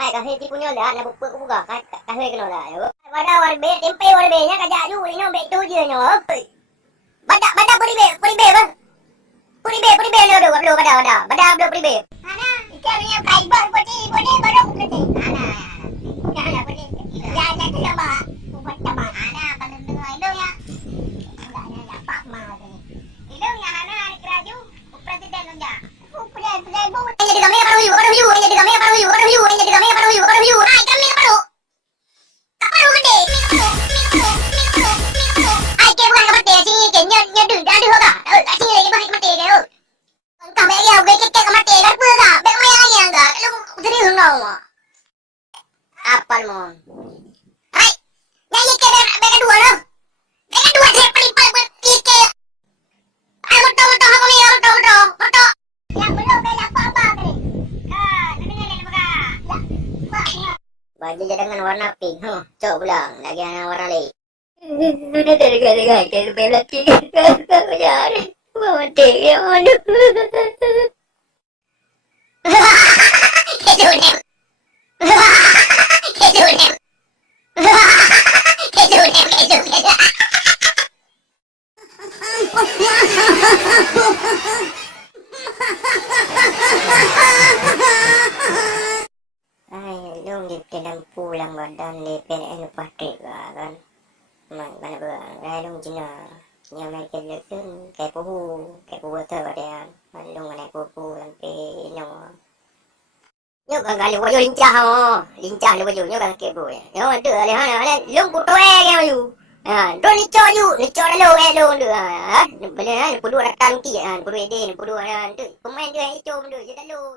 Hai kahir ti punya lah nak buka buka kahir kena lah. Wadah warbe tempe warbe nya kajak ju ini be tu je nya. Badak puribe bah. Puribe lo do badak do puribe. Ana ikan punya kaibar poti badak putih. Ana poti. Ya tu sama. Buat sama. Ana pada dengar itu ya. Enggak pak mah ni. Itu ya ana keraju presiden aja. Presiden bu. Jadi kami paru yu. Jadi kami paru yu. Hai kami paru. Tak paru gede. Ai ke bukan ke mati sini ke nya du dah hoga. Kat sini lagi balik mati ke. Kami ya gue ke mati kan pula. Bek mai lagi enggak. Lu jadi hungau. Apal mo. Hai. Nyanyi ke bek kedua lo. Bek kedua saya paling ke. Ai moto aku ni moto. Yang belum bela apa ni. Baju je dengan warna pink. Cok pulang. Lagi yang warna lain. Sudah tergala-gala. Bela pink. Jangan. Mati. Aduh. Itu ni. Long di dalam pulang badan di PNN Patrik kan. Mana ber, long Cina. Yang mereka lekin kayak puhu terbadan. Long mana puhu sampai long. Nhớ gần gần vô lincah lu baju nhớ gần kẹp rồi. Nhớ được là hả long của tôi ngheอยู่. Rồi ni cho lu được. Bây giờ perlu datang ki, perlu ide, perlu tu pemain dia itu perlu jadi lu.